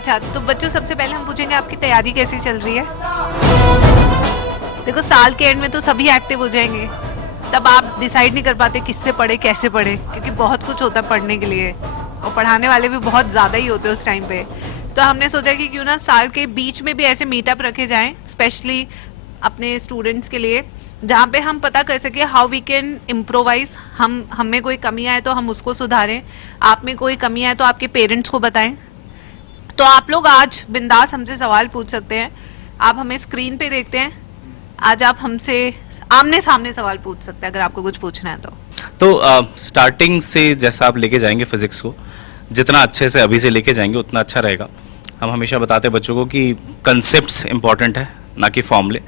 अच्छा, तो बच्चों सबसे पहले हम पूछेंगे आपकी तैयारी कैसी चल रही है। देखो साल के एंड में तो सभी एक्टिव हो जाएंगे, तब आप डिसाइड नहीं कर पाते किससे पढ़े कैसे पढ़े, क्योंकि बहुत कुछ होता है पढ़ने के लिए और पढ़ाने वाले भी बहुत ज़्यादा ही होते हैं उस टाइम पे। तो हमने सोचा कि क्यों ना साल के बीच में भी ऐसे मीटअप रखे जाएं स्पेशली अपने स्टूडेंट्स के लिए, जहाँ पे हम पता कर सके हाउ वी कैन इम्प्रोवाइज। हम में कोई कमी आए तो हम उसको सुधारें, आप में कोई कमी आए तो आपके पेरेंट्स को बताएं। तो आप लोग आज बिंदास हमसे सवाल पूछ सकते हैं। आप हमें स्क्रीन पे देखते हैं, आज आप हमसे आमने सामने सवाल पूछ सकते हैं अगर आपको कुछ पूछना है तो स्टार्टिंग से जैसा आप लेके जाएंगे फिजिक्स को, जितना अच्छे से अभी से लेके जाएंगे उतना अच्छा रहेगा। हम हमेशा बताते हैं बच्चों को कि कंसेप्ट्स इंपॉर्टेंट है, ना कि फॉर्मूले।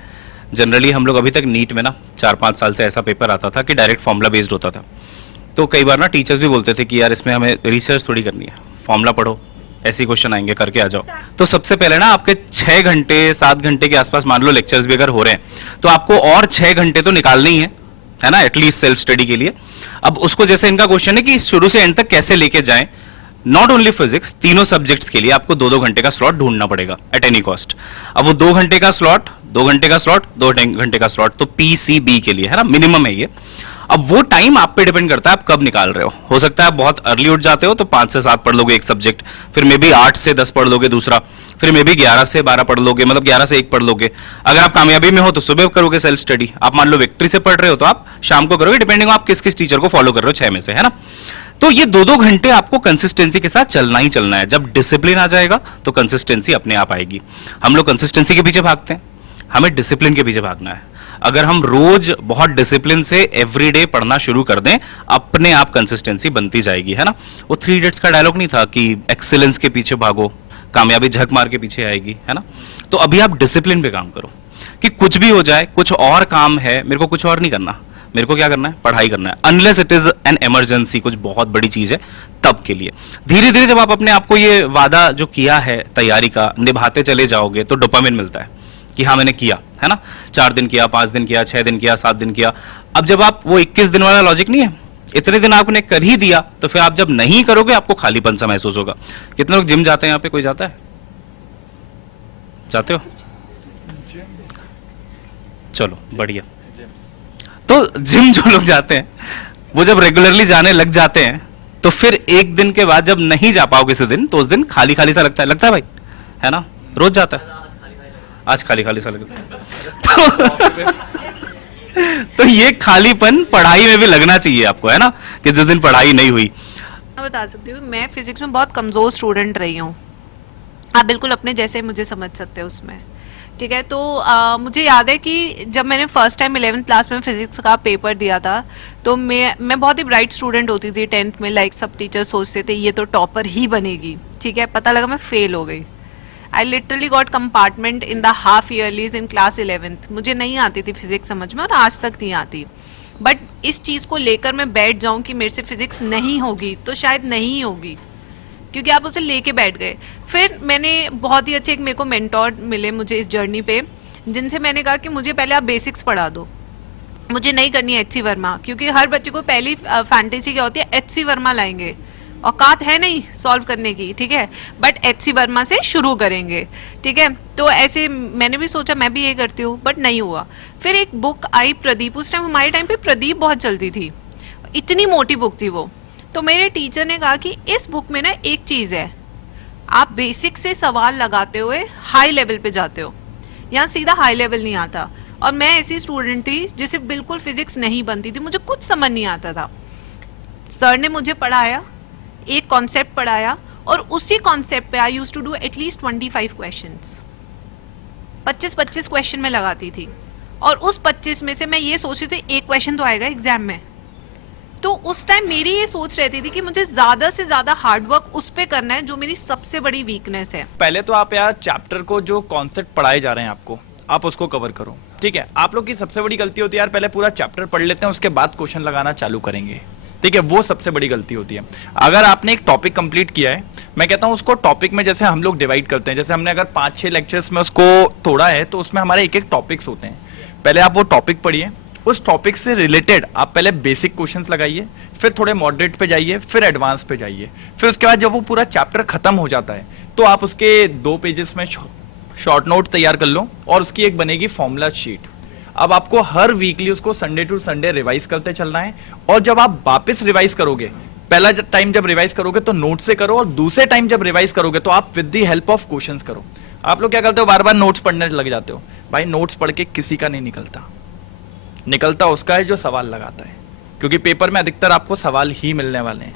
जनरली हम लोग अभी तक नीट में ना 4-5 साल से ऐसा पेपर आता था कि डायरेक्ट फॉर्मूला बेस्ड होता था, तो कई बार ना टीचर्स भी बोलते थे कि यार इसमें हमें रिसर्च थोड़ी करनी है, फॉर्मूला पढ़ो, ऐसे क्वेश्चन आएंगे करके आ जाओ। तो सबसे पहले ना आपके 6 घंटे 7 घंटे के आसपास मान लो लेक्चर्स भी अगर हो रहे हैं, तो आपको और 6 घंटे तो निकालने ही है ना, एटलीस्ट सेल्फ स्टडी के लिए। अब उसको जैसे इनका क्वेश्चन है कि शुरू से एंड तक कैसे लेके जाएं, नॉट ओनली फिजिक्स, तीनों सब्जेक्ट्स के लिए आपको 2-2 घंटे का स्लॉट ढूंढना पड़ेगा एट एनी कॉस्ट। अब वो 2 घंटे का स्लॉट, 2 घंटे का स्लॉट, 2 घंटे का स्लॉट, तो PCB के लिए है ना, मिनिमम है ये। अब वो टाइम आप पे डिपेंड करता है आप कब निकाल रहे हो सकता है आप बहुत अर्ली उठ जाते हो तो 5 से 7 पढ़ लोगे एक सब्जेक्ट, फिर मे बी 8 से 10 पढ़ लोगे दूसरा, फिर मे बी 11 से 12 पढ़ लोगे, मतलब 11 से 1 पढ़ लोगे। अगर आप कामयाबी में हो तो सुबह करोगे सेल्फ स्टडी। आप मान लो विक्ट्री से पढ़ रहे हो तो आप शाम को करोगे, डिपेंडिंग आप किस किस टीचर को फॉलो कर रहे हो 6 में से, है ना। तो ये 2-2 घंटे आपको कंसिस्टेंसी के साथ चलना ही चलना है। जब डिसिप्लिन आ जाएगा तो कंसिस्टेंसी अपने आप आएगी। हम लोग कंसिस्टेंसी के पीछे भागते हैं, हमें डिसिप्लिन के पीछे भागना है। अगर हम रोज बहुत डिसिप्लिन से एवरीडे पढ़ना शुरू कर दें, अपने आप कंसिस्टेंसी बनती जाएगी, है ना। वो 3 इडियट्स का डायलॉग नहीं था कि एक्सीलेंस के पीछे भागो, कामयाबी झक मार के पीछे आएगी, है ना। तो अभी आप डिसिप्लिन पे काम करो कि कुछ भी हो जाए, कुछ और काम है, मेरे को कुछ और नहीं करना, मेरे को क्या करना है, पढ़ाई करना है, unless it is an emergency, कुछ बहुत बड़ी चीज है तब के लिए। धीरे धीरे जब आप अपने आप को ये वादा जो किया है तैयारी का निभाते चले जाओगे तो डोपामिन मिलता है कि हाँ मैंने किया, है ना। 4 दिन किया, 5 दिन किया, 6 दिन किया, 7 दिन किया। अब जब आप वो 21 दिन वाला लॉजिक नहीं है, इतने दिन आपने कर ही दिया, तो फिर आप जब नहीं करोगे आपको खालीपन सा महसूस होगा। कितने लोग जिम जाते हैं यहाँ पे, कोई जाता है, जाते हो? चलो बढ़िया। तो जिम जो लोग जाते हैं वो जब रेगुलरली जाने लग जाते हैं तो फिर एक दिन के बाद जब नहीं जा पाओ किसी दिन, तो उस दिन खाली खाली सा लगता है भाई, है ना। रोज जाता है, आज खाली खाली सा लगता है। तो ये खालीपन पढ़ाई में भी लगना चाहिए आपको, है ना, कि जिस दिन पढ़ाई नहीं हुई। मैं बता सकती हूँ, मैं फिजिक्स में बहुत कमज़ोर स्टूडेंट रही हूँ, आप बिल्कुल अपने जैसे मुझे समझ सकते हो उसमें, ठीक है। तो मुझे याद है कि जब मैंने फर्स्ट टाइम 11th क्लास में फिजिक्स का पेपर दिया था, तो मैं बहुत ही ब्राइट स्टूडेंट होती थी 10th में, लाइक सब टीचर सोचते थे ये तो टॉपर ही बनेगी, ठीक है। पता लगा मैं फेल हो गई। I literally got compartment in the half yearlies in class 11th। मुझे नहीं आती थी फिजिक्स समझ में और आज तक नहीं आती, बट इस चीज़ को लेकर मैं बैठ जाऊँ कि मेरे से फिजिक्स नहीं होगी तो शायद नहीं होगी, क्योंकि आप उसे लेके बैठ गए। फिर मैंने बहुत ही अच्छे एक मेरे को मेंटोर मिले मुझे इस जर्नी पे, जिनसे मैंने कहा कि मुझे पहले आप बेसिक्स पढ़ा दो, मुझे नहीं करनी HC वर्मा, क्योंकि हर बच्चे को पहली फैंटेसी क्या होती है, HC वर्मा लाएंगे, औकात है नहीं सॉल्व करने की, ठीक है, बट HC वर्मा से शुरू करेंगे, ठीक है। तो ऐसे मैंने भी सोचा मैं भी ये करती हूँ, बट नहीं हुआ। फिर एक बुक आई प्रदीप, उस टाइम हमारे टाइम पे प्रदीप बहुत चलती थी, इतनी मोटी बुक थी वो। तो मेरे टीचर ने कहा कि इस बुक में ना एक चीज़ है, आप बेसिक से सवाल लगाते हुए हाई लेवल पे जाते हो, यहाँ सीधा हाई लेवल नहीं आता। और मैं ऐसी स्टूडेंट थी जिसे बिल्कुल फिजिक्स नहीं बनती थी, मुझे कुछ समझ नहीं आता था। सर ने मुझे पढ़ाया, एक कॉन्सेप्ट पढ़ाया, और उसी कॉन्सेप्ट पे आई यूज्ड टू डू एटलीस्ट 25 क्वेश्चंस। 25 क्वेश्चन में लगाती थी, और उस 25 में से मैं ये सोच रही थी एक क्वेश्चन तो आएगा एग्जाम में। तो उस टाइम मेरी ये सोच रहती थी कि मुझे ज़्यादा से ज़्यादा हार्डवर्क उस पर करना है जो मेरी सबसे बड़ी वीकनेस है। पहले तो आप यार चैप्टर को जो कॉन्सेप्ट पढ़ाए जा रहे हैं आपको, आप उसको कवर करो, ठीक है। आप लोग की सबसे बड़ी गलती होती है यार, पहले पूरा चैप्टर पढ़ लेते हैं उसके बाद क्वेश्चन लगाना चालू करेंगे, ठीक है, वो सबसे बड़ी गलती होती है। अगर आपने एक टॉपिक कंप्लीट किया है, मैं कहता हूँ उसको टॉपिक में जैसे हम लोग डिवाइड करते हैं, जैसे हमने अगर 5-6 लेक्चर्स में उसको तोड़ा है तो उसमें हमारे एक टॉपिक्स होते हैं। पहले आप वो टॉपिक पढ़िए, उस टॉपिक से रिलेटेड आप पहले बेसिक क्वेश्चंस लगाइए, फिर थोड़े मॉडरेट पे जाइए, फिर एडवांस पे जाइए। फिर उसके बाद जब वो पूरा चैप्टर खत्म हो जाता है तो आप उसके 2 पेजेस में शॉर्ट नोट तैयार कर लो और उसकी एक बनेगी फॉर्मूला शीट। अब आपको हर वीकली उसको संडे टू संडे रिवाइज करते चलना है, और जब आप वापस रिवाइज करोगे, पहला टाइम जब रिवाइज करोगे तो नोट से करो, और दूसरे टाइम जब रिवाइज करोगे तो आप with the help of questions करो। आप लोग क्या करते हो, बार बार नोट्स पढ़ने लग जाते हो। भाई नोट्स पढ़ के किसी का नहीं निकलता, निकलता उसका है जो सवाल लगाता है, क्योंकि पेपर में अधिकतर आपको सवाल ही मिलने वाले हैं।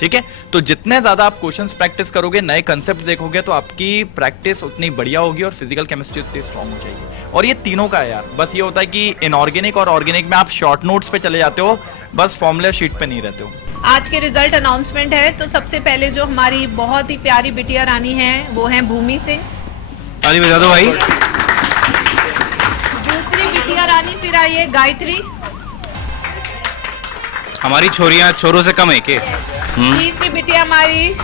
ठीक है, तो जितने ज्यादा आप क्वेश्चंस प्रैक्टिस करोगे, नए कंसेप्ट देखोगे, तो आपकी प्रैक्टिस उतनी बढ़िया होगी और फिजिकल केमिस्ट्री उतनी स्ट्रांग हो जाएगी। और ये तीनों का है यार, बस ये होता है कि इनऑर्गेनिक और ऑर्गेनिक में आप शॉर्ट नोट्स पे चले जाते हो, बस फॉर्मूला शीट पे नहीं रहते हो। आज के रिजल्ट अनाउंसमेंट है, तो सबसे पहले जो हमारी बहुत ही प्यारी बिटिया रानी है वो है भूमि सिंह। ताली बजा दो भाई। दूसरी बिटिया रानी फिर आई है गायत्री। हमारी छोरियां छोरों से कम है के? तीसरी बिटिया हमारी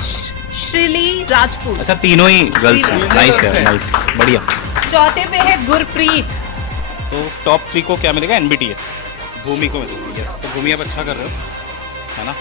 श्रीली राजपूत। अच्छा, तीनों ही गर्ल्स हैं। नाइस है, नाइस, बढ़िया। चौथे पे है गुरप्रीत। तो टॉप 3 को क्या मिलेगा? NBTS। भूमि को मिलेगा। यस, तो भूमि आप अच्छा कर रहे हो, है ना?